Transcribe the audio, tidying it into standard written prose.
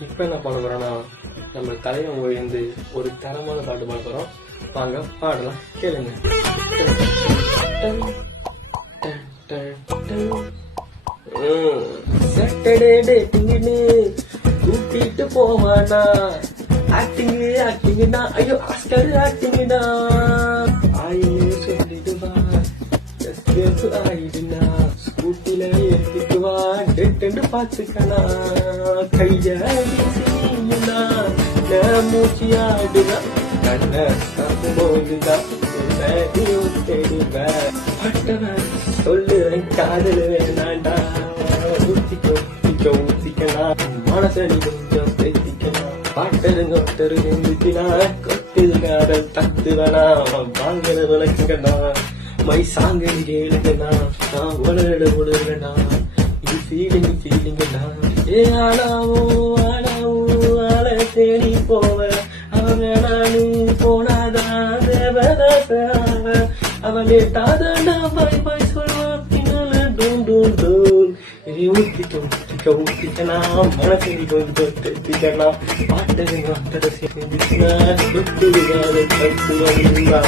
இப்போ என்ன பாட போறோம்னா, நம்ம தலைவன் உயர்ந்து ஒரு தரமான பாட்டு பாட போறோம். வாங்க பாடலாம், கேளுங்க. சாட்டர்டே டேட்டிங்னு கூட்டிட்டு போவானா, ஆக்டிங்னா ஐயோ ஆஸ்கர் ஆக்டிங்னா ஆயின்னு சொல்லிடுவா, ஆயிடுனா ஸ்கூட்டில ஏத்திக்குவா, டெட்டு பாத்துக்கனா கையா மூச்சு ஆடுவா, கண்ண சாப்பிடும்போதுதான் தேடுவேன் சொல்லுவேன் காதல் வேணாண்டா, ஊத்திக்கலாம் மனசடி கொஞ்சம் பேசிக்கலாம், பாட்டருங்க ஒருத்தருந்துச்சுனா கொட்டில் காதல் தத்துவனா, வாங்கின விளக்குங்கண்ணா மை சாங்க கேளுங்கண்ணா, நான் உடலுடனா இது ஃபீலிங்கண்ணா, ஏ ஆனாவும் ஆள தேடி போவ, அவன் நானு போனாதான் தேவதாச, அவன் லேட்டாதாண்டா பாய் பாய் சொல்லுவான், பின்னால டூன் டூன் டூன் ஊத்திக்கனா மனசடி கொஞ்சம் தெத்திக்கனா, பாட்டருங்க ஒருத்தர் சேர்ந்துச்சுனா கொட்டில் காதல் தத்துவனா.